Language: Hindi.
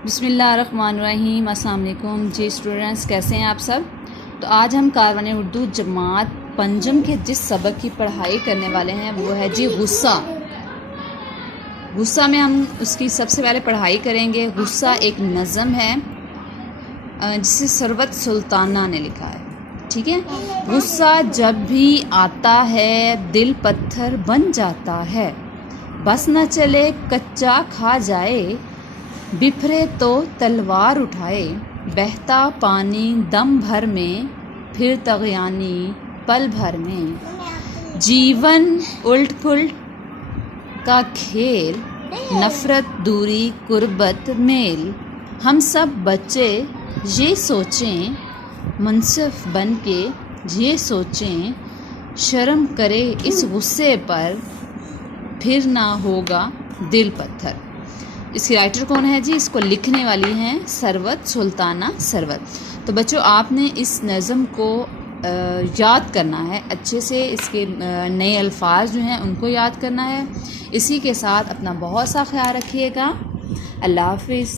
बिस्मिल्लाहिर्रहमानिर्रहीम। अस्सलाम वालेकुम जी स्टूडेंट्स, कैसे हैं आप सब। तो आज हम कारवान उर्दू जमात पंजम के जिस सबक की पढ़ाई करने वाले हैं वो है जी गुस्सा। गुस्सा में हम उसकी सबसे पहले पढ़ाई करेंगे। गुस्सा एक नज़म है जिसे सरवत सुल्ताना ने लिखा है। ठीक है। गुस्सा जब भी आता है दिल पत्थर बन जाता है, बस न चले कच्चा खा जाए, बिफरे तो तलवार उठाए, बहता पानी दम भर में, फिर तगयानी पल भर में। जीवन उल्ट पुल्ट का खेल, नफ़रत दूरी कुर्बत मेल। हम सब बच्चे ये सोचें, मुनसिफ बन के ये सोचें, शर्म करे इस गुस्से पर, फिर ना होगा दिल पत्थर। इसकी राइटर कौन है जी? इसको लिखने वाली हैं सरवत सुल्ताना सरवत। तो बच्चों, आपने इस नज़म को याद करना है अच्छे से। इसके नए अल्फाज जो हैं उनको याद करना है। इसी के साथ अपना बहुत सा ख्याल रखिएगा। अल्लाह हाफिज़।